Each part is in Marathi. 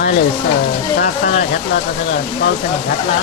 माले साग सगळा घातला होता, सगळं पावसाने घातला.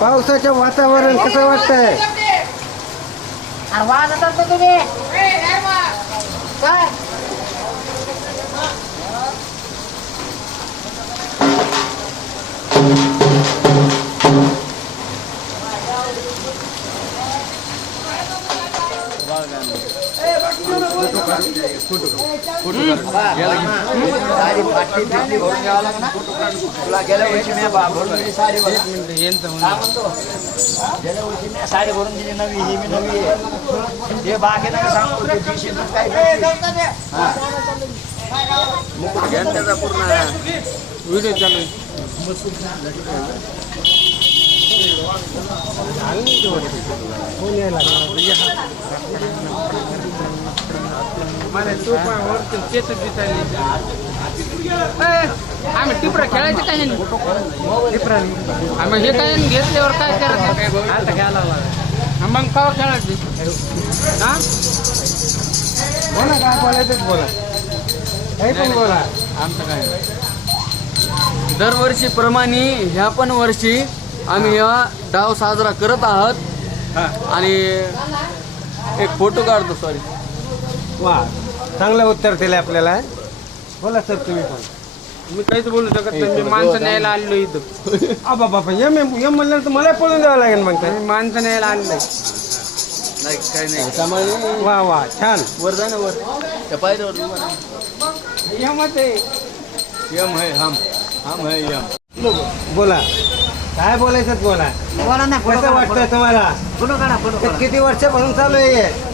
पावसाचं वातावरण कसं वाटतंय? वाजत असतो तुम्ही काय? साडी भरून दिली नवी, ही मी नवी हे बागेला सांगतो काय पूर्ण व्हिडिओ चालू आहे. आम्ही टिपरा खेळायचं काय नाही, आम्ही हे काय घेतल्यावर काय करायचं आता खेळायला मग का खेळायचं हा बोला, काय बोलायचं बोला, काही पण बोला. आमचं काय दरवर्षीप्रमाणे ह्या पण वर्षी आम्ही हा डाव साजरा करत आहात आणि एक फोटो काढतो. सॉरी, वा, चांगलं उत्तर दिलं आपल्याला. बोला सर, तुम्ही पण. मी काहीच बोलू शकत नाही, मी माणसं न्यायला आलेलो इथं. बाबा बाबा, एम म्हणलं तर मला पळून द्यावं लागेल मग. मी माणसं न्यायला आलेलो नाही, काही नाही. वा वा, छान. वर जा ना, वर त्या पायरीवर यम आहे, यम है हम है यम. बोला, काय बोलायचं बोला. बोला ना, कसं वाटतं तुम्हाला? फोटो काढा, फोटो काढा. किती वर्षापासून चालू आहे?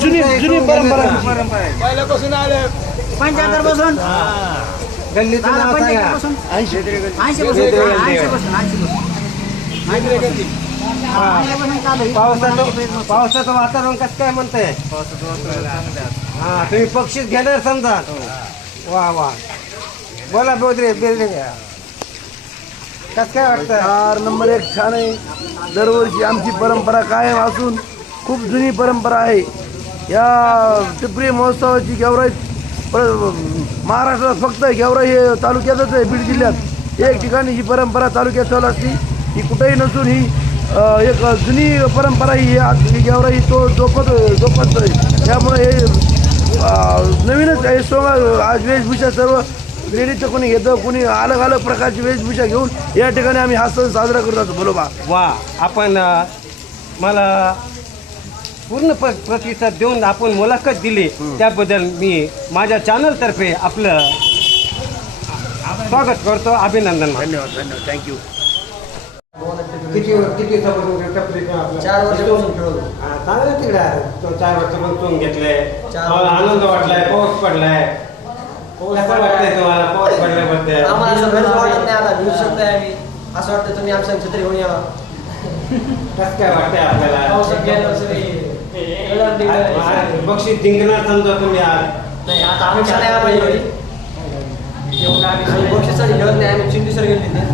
जुनी परंपरा पहिल्यापासून आले 75 पासून गल्लीचं नाव सांगा. 80 पावसाचं वातावरण कसं काय म्हणतंय? हा, तुम्ही पक्षीच घेणार समजा. वा वा, बोला बोधरे बेरडे, कसं काय वाटतं? 4 नंबर 1 छान आहे. दरवर्षी आमची परंपरा कायम असून खूप जुनी परंपरा आहे. या टिपरी महोत्सवाची गेवराई महाराष्ट्रात फक्त गेवराई हे तालुक्यातच आहे. बीड जिल्ह्यात एक ठिकाणी ही परंपरा तालुक्यात चालू असते. ही कुठेही नसून ही एक जुनी परंपरा ही गेवराई तो जोपासतो आहे. त्यामुळे हे नवीनच हे सोंग आज वेशभूषा सर्व लेडीजचं कोणी घेतं, कोणी अलग अलग प्रकारची वेशभूषा घेऊन या ठिकाणी आम्ही हा सण साजरा करत असतो. बोलोबा, वा, आपण मला पूर्ण प्रतिसाद देऊन आपण मुलाखत दिली त्याबद्दल मी माझ्या चॅनलतर्फे आपलं स्वागत करतो, अभिनंदन. धन्यवाद, थँक्यू. किती दिवसापासून टपरी आपलं 4 वर्षापासून खेळतो. चांगलं तिकडे आहे. तो 4 वर्षापासून घेतलंय. 4 मला आनंद वाटलाय, पाऊस पडलाय. कसं वाटतंय तुम्हाला पाऊस पडल्याबद्दल? आम्हाला असं घरच वाटत नाही, आता घेऊ शकताय आम्ही. असं वाटतं तुम्ही आमच्या छत्री घेऊन यावं. कसं काय वाटतंय आपल्याला? पावसात गेल्यावर सगळे कलर दिलं. आज बक्षीस जिंकणार समजा तुम्ही आज. नाही, आता अपेक्षा नाही आम्हाला एवढी. आम्ही बक्षिसासाठी खेळत नाही, आम्ही चिंटीसर गेले